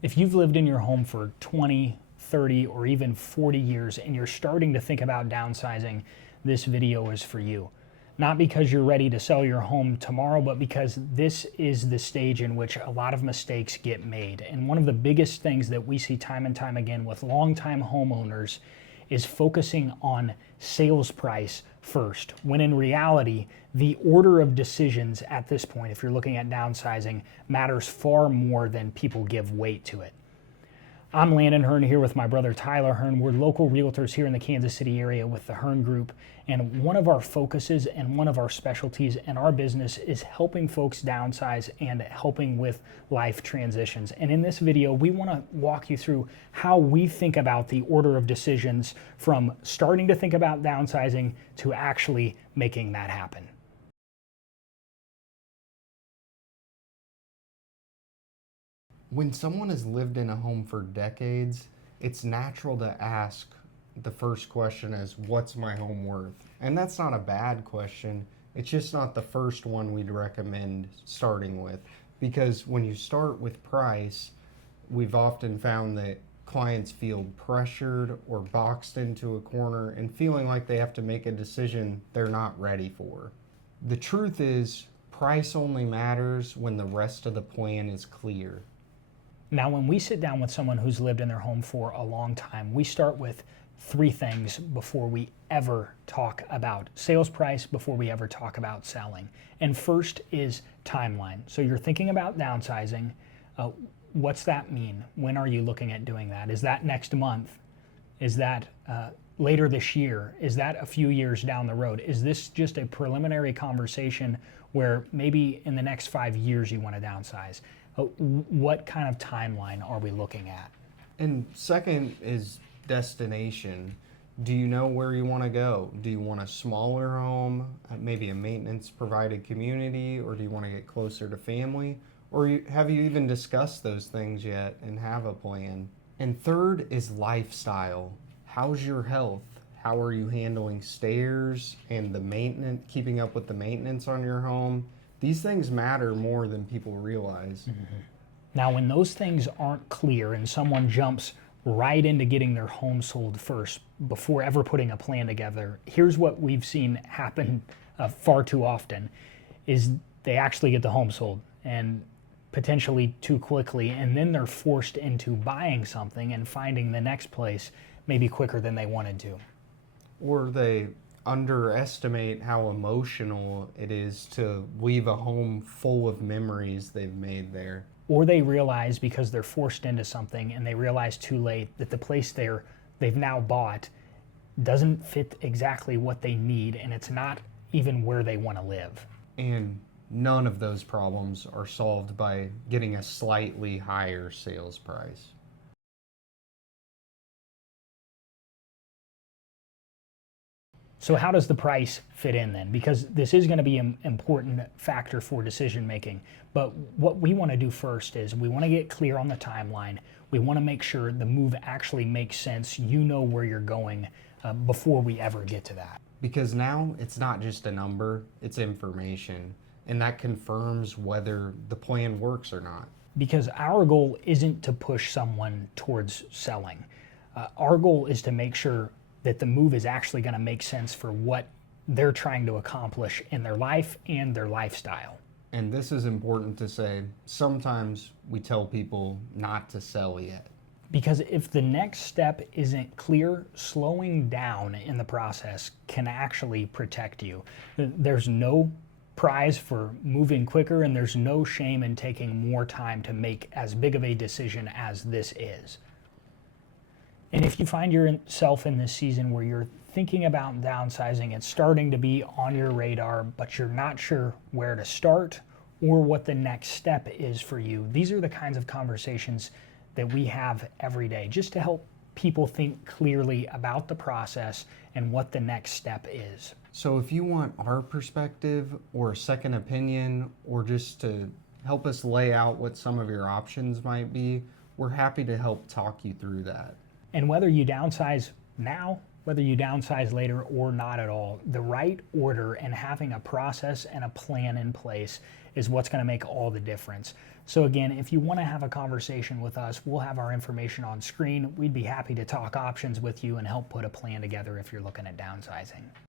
If you've lived in your home for 20, 30, or even 40 years and you're starting to think about downsizing, this video is for you. Not because you're ready to sell your home tomorrow, but because this is the stage in which a lot of mistakes get made. And one of the biggest things that we see time and time again with longtime homeowners is focusing on sales price first, when in reality, the order of decisions at this point, if you're looking at downsizing, matters far more than people give weight to it. I'm Landon Hern here with my brother Tyler Hern. We're local realtors here in the Kansas City area with the Hern Group, and one of our focuses and one of our specialties in our business is helping folks downsize and helping with life transitions. And in this video, we want to walk you through how we think about the order of decisions from starting to think about downsizing to actually making that happen. When someone has lived in a home for decades, it's natural to ask the first question is, what's my home worth? And that's not a bad question. It's just not the first one we'd recommend starting with. Because when you start with price, we've often found that clients feel pressured or boxed into a corner and feeling like they have to make a decision they're not ready for. The truth is, price only matters when the rest of the plan is clear. Now, when we sit down with someone who's lived in their home for a long time, we start with three things before we ever talk about sales price, before we ever talk about selling. And first is timeline. So you're thinking about downsizing. What's that mean? When are you looking at doing that? Is that next month? Is that later this year? Is that a few years down the road? Is this just a preliminary conversation where maybe in the next 5 years you want to downsize? What kind of timeline are we looking at? And second is destination. Do you know where you want to go? Do you want a smaller home, maybe a maintenance provided community, or do you want to get closer to family? Or have you even discussed those things yet and have a plan? And third is lifestyle. How's your health? How are you handling stairs and the maintenance, keeping up with the maintenance on your home? These things matter more than people realize. Mm-hmm. Now, when those things aren't clear and someone jumps right into getting their home sold first before ever putting a plan together, here's what we've seen happen far too often, is they actually get the home sold and potentially too quickly, and then they're forced into buying something and finding the next place maybe quicker than they wanted to. Or they underestimate how emotional it is to leave a home full of memories they've made there. Or they realize, because they're forced into something and they realize too late, that the place they've now bought doesn't fit exactly what they need, and it's not even where they want to live. And none of those problems are solved by getting a slightly higher sales price. So how does the price fit in then? Because this is going to be an important factor for decision making. But what we want to do first is we want to get clear on the timeline. We want to make sure the move actually makes sense. You know where you're going before we ever get to that. Because now it's not just a number, it's information. And that confirms whether the plan works or not. Because our goal isn't to push someone towards selling. Our goal is to make sure that the move is actually going to make sense for what they're trying to accomplish in their life and their lifestyle. And this is important to say, sometimes we tell people not to sell yet. Because if the next step isn't clear, slowing down in the process can actually protect you. There's no prize for moving quicker, and there's no shame in taking more time to make as big of a decision as this is. And if you find yourself in this season where you're thinking about downsizing, it's starting to be on your radar, but you're not sure where to start or what the next step is for you, these are the kinds of conversations that we have every day, just to help people think clearly about the process and what the next step is. So if you want our perspective or a second opinion, or just to help us lay out what some of your options might be, we're happy to help talk you through that. And whether you downsize now, whether you downsize later or not at all, the right order and having a process and a plan in place is what's going to make all the difference. So again, if you want to have a conversation with us, we'll have our information on screen. We'd be happy to talk options with you and help put a plan together if you're looking at downsizing.